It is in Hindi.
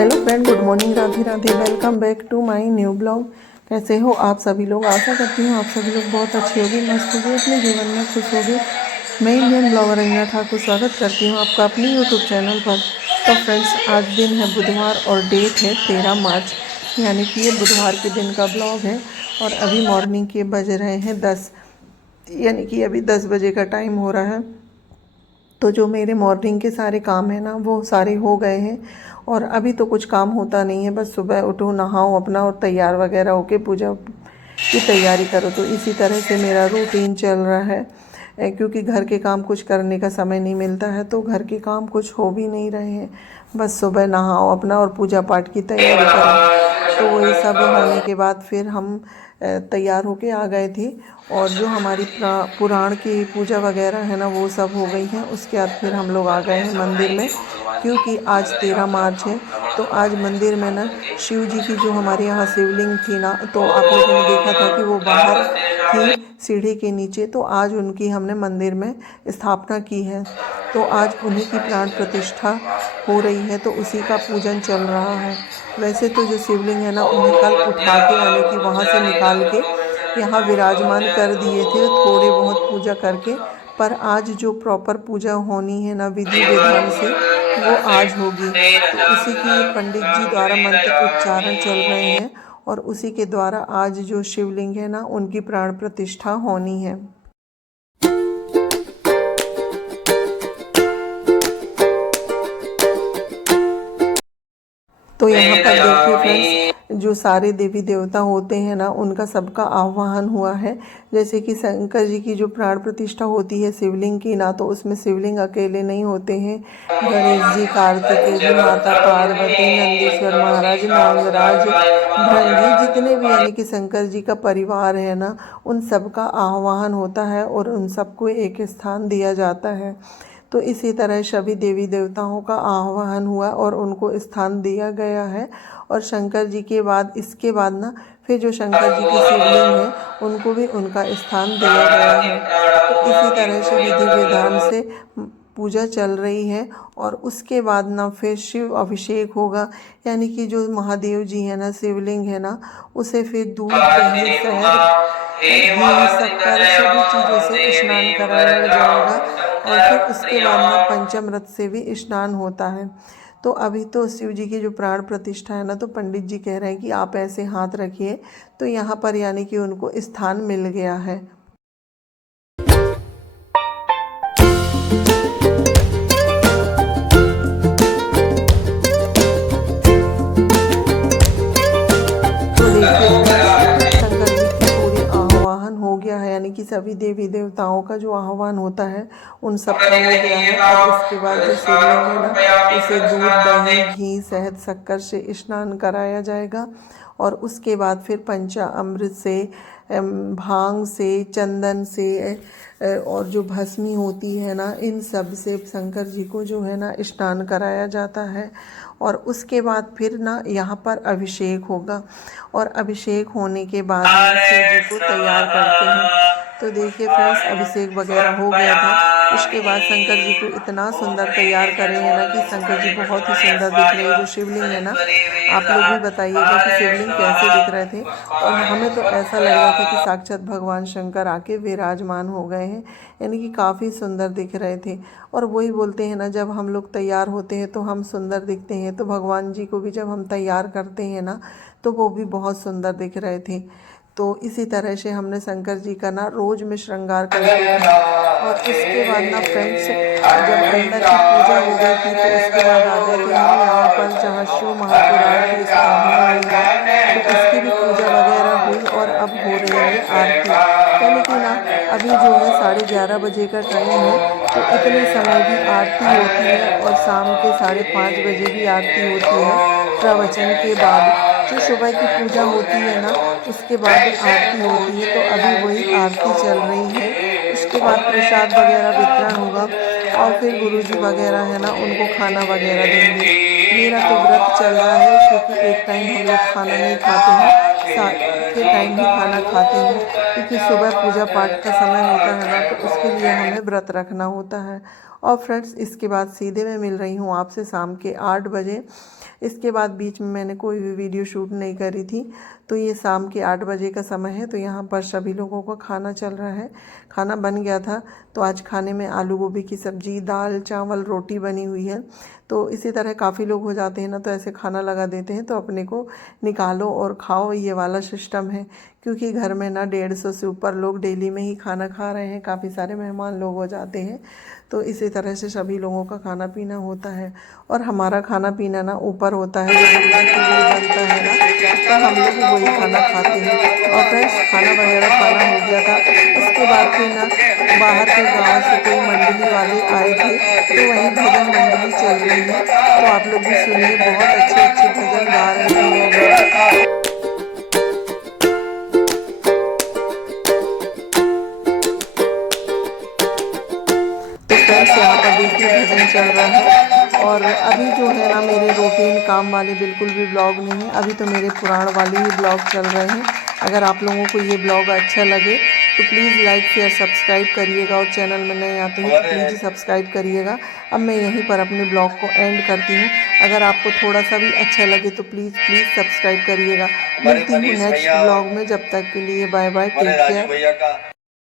Hello friend, good morning, Radhe Radhe. Welcome back to my new blog. कैसे हो आप सभी लोग? आशा करती हूँ आप सभी लोग बहुत अच्छे होंगे, मस्त होंगे, अपने जीवन में खुश होंगे। मैं इंडियन ब्लॉगर रंजना ठाकुर स्वागत करती हूँ आपका अपनी यूट्यूब चैनल पर। तो फ्रेंड्स, आज दिन है बुधवार और डेट है 13 मार्च, यानी कि ये बुधवार के दिन का ब्लॉग है। और अभी मॉर्निंग के बज रहे हैं 10, यानी कि अभी 10 बजे का टाइम हो रहा है। तो जो मेरे मॉर्निंग के सारे काम हैं ना, वो सारे हो गए हैं। और अभी तो कुछ काम होता नहीं है, बस सुबह उठो, नहाओ अपना और तैयार वगैरह होके पूजा की तैयारी करो। तो इसी तरह से मेरा रूटीन चल रहा है, क्योंकि घर के काम कुछ करने का समय नहीं मिलता है, तो घर के काम कुछ हो भी नहीं रहे हैं। बस सुबह नहाओ अपना और पूजा पाठ की तैयारी करो। तो वही सब होने के बाद फिर हम तैयार होके आ गए थे। और जो हमारी पुराण की पूजा वगैरह है ना, वो सब हो गई है। उसके बाद फिर हम लोग आ गए हैं मंदिर में, क्योंकि आज 13 मार्च है। तो आज मंदिर में ना शिव जी की जो हमारे यहाँ शिवलिंग थी ना, तो आप लोगों ने देखा था कि वो बाहर थी सीढ़ी के नीचे। तो आज उनकी हमने मंदिर में स्थापना की है। तो आज उन्हीं की प्राण प्रतिष्ठा हो रही है, तो उसी का पूजन चल रहा है। वैसे तो जो शिवलिंग है ना, उन्हें कल उठा के, यानी कि वहाँ से निकाल के यहाँ विराजमान कर दिए थे, थोड़े बहुत पूजा करके। पर आज जो प्रॉपर पूजा होनी है ना, विधि विधान से, वो आज होगी। तो उसी की पंडित जी द्वारा मंत्र उच्चारण चल रहे हैं, और उसी के द्वारा आज जो शिवलिंग है ना, उनकी प्राण प्रतिष्ठा होनी है। तो यहाँ पर देखिए फ्रेंड्स, जो सारे देवी देवता होते हैं ना, उनका सबका आह्वान हुआ है। जैसे कि शंकर जी की जो प्राण प्रतिष्ठा होती है शिवलिंग की ना, तो उसमें शिवलिंग अकेले नहीं होते हैं। गणेश जी, कार्तिकेय जी, माता पार्वती, नंदीश्वर महाराज, नागराज, भृंगी, जितने भी यानी कि शंकर जी का परिवार है ना, उन सबका आह्वान होता है और उन सबको एक स्थान दिया जाता है। तो इसी तरह सभी देवी देवताओं का आह्वान हुआ और उनको स्थान दिया गया है। और शंकर जी के बाद, इसके बाद ना, फिर जो शंकर जी की शिवलिंग है, उनको भी उनका स्थान दिया गया है। तो इसी तरह से विधि विधान से पूजा चल रही है। और उसके बाद ना फिर शिव अभिषेक होगा, यानी कि जो महादेव जी है ना, शिवलिंग है ना, उसे फिर दूध, दही, शहद, घी, शक्कर, सभी चीज़ों से स्नान कराया जाएगा। और फिर उसके बाद ना पंचामृत से भी स्नान होता है। तो अभी तो शिव जी की जो प्राण प्रतिष्ठा है ना, तो पंडित जी कह रहे हैं कि आप ऐसे हाथ रखिए, तो यहाँ पर यानी कि उनको स्थान मिल गया है। तो देखिए शंकर जी की पूरी आह्वान हो गया है, यानी कि सभी देवी देवताओं का जो आह्वान होता है, उन सब का हो गया है। अब इसके बाद जो शिवलिंग है ना, उसे दूध, दही, घी, शहद, शक्कर से स्नान कराया जाएगा। और उसके बाद फिर पंचामृत से, भांग से, चंदन से, और जो भस्मी होती है ना, इन सब से शंकर जी को जो है ना स्नान कराया जाता है। और उसके बाद फिर ना यहाँ पर अभिषेक होगा, और अभिषेक होने के बाद शिव जी को तैयार करते हैं। तो देखिए फ्रेंड्स, अभिषेक वगैरह हो गया था। उसके बाद शंकर जी को इतना सुंदर तैयार करे हैं ना, कि शंकर जी बहुत ही सुंदर दिख रहे हैं। जो शिवलिंग है ना, आप लोग भी बताइएगा कि शिवलिंग कैसे दिख रहे थे। और हमें तो ऐसा लग रहा था कि साक्षात भगवान शंकर आके विराजमान हो गए हैं, यानी कि काफ़ी सुंदर दिख रहे थे। और वही बोलते हैं ना, जब हम लोग तैयार होते हैं तो हम सुंदर दिखते हैं, तो भगवान जी को भी जब हम तैयार करते हैं ना, तो वो भी बहुत सुंदर दिख रहे थे। तो इसी तरह से हमने शंकर जी का ना रोज में श्रृंगार करते थे। और उसके बाद ना फ्रेंड्स, जब अंदर की पूजा हो गई थी, तो उसके बाद आ गए थे हम यहाँ पर, जहाँ शिव महापुराण की स्थापना हुई है। तो इसकी भी पूजा वगैरह हुई, और अब हो रही है आरती। यानी कि ना अभी जो है 11:30 बजे का टाइम है, तो इतने समय भी आरती होती है। और शाम के 5:30 बजे भी आरती होती है, प्रवचन के बाद। जो सुबह की पूजा होती है ना, उसके बाद आरती होती है। तो अभी वही आरती चल रही है। उसके बाद प्रसाद वगैरह वितरण होगा, और फिर गुरुजी वगैरह है ना, उनको खाना वगैरह देंगे। मेरा तो व्रत चल रहा है, क्योंकि एक टाइम हम लोग खाना नहीं खाते हैं, साथ के टाइम ही खाना खाते हैं। क्योंकि सुबह पूजा पाठ का समय होता है ना, तो उसके लिए हमें व्रत रखना होता है। और फ्रेंड्स, इसके बाद सीधे मैं मिल रही हूँ आपसे शाम के 8 बजे। इसके बाद बीच में मैंने कोई भी वीडियो शूट नहीं करी थी। तो ये शाम के 8 बजे का समय है। तो यहाँ पर सभी लोगों को खाना चल रहा है, खाना बन गया था। तो आज खाने में आलू गोभी की सब्ज़ी, दाल, चावल, रोटी बनी हुई है। तो इसी तरह काफ़ी लोग हो जाते हैं ना, तो ऐसे खाना लगा देते हैं, तो अपने को निकालो और खाओ, ये वाला सिस्टम है। क्योंकि घर में ना 150 से ऊपर लोग डेली में ही खाना खा रहे हैं, काफ़ी सारे मेहमान लोग हो जाते हैं। तो इसी तरह से सभी लोगों का खाना पीना होता है। और हमारा खाना पीना ना ऊपर होता है, जो गुरुजी के लिए बनता है ना, तो हम लोग वही खाना खाते हैं। और फ्रेंड्स, खाना वगैरह खाना हो गया था। उसके बाद फिर ना बाहर के गांव से कोई मंडली वाले आए थे, तो वहीं भजन मंडली चल रही है। तो आप लोग भी सुनिए, बहुत अच्छे अच्छे भजन गा रहे हैं ये लोग। तो फ्रेंड्स, यहाँ पर देखिए भजन चल रहा है। और अभी जो है ना, मेरे रूटीन काम वाले बिल्कुल भी ब्लॉग नहीं है, अभी तो मेरे पुराण वाले ही ब्लॉग चल रहे हैं। अगर आप लोगों को ये ब्लॉग अच्छा लगे तो प्लीज़ लाइक शेयर सब्सक्राइब करिएगा, और चैनल में नए आते हैं तो प्लीज़ सब्सक्राइब करिएगा। अब मैं यहीं पर अपने ब्लॉग को एंड करती हूँ। अगर आपको थोड़ा सा भी अच्छा लगे तो प्लीज़ प्लीज़ सब्सक्राइब करिएगा। मिलती हूँ नेक्स्ट ब्लॉग में, जब तक के लिए बाय बाय, टेक केयर।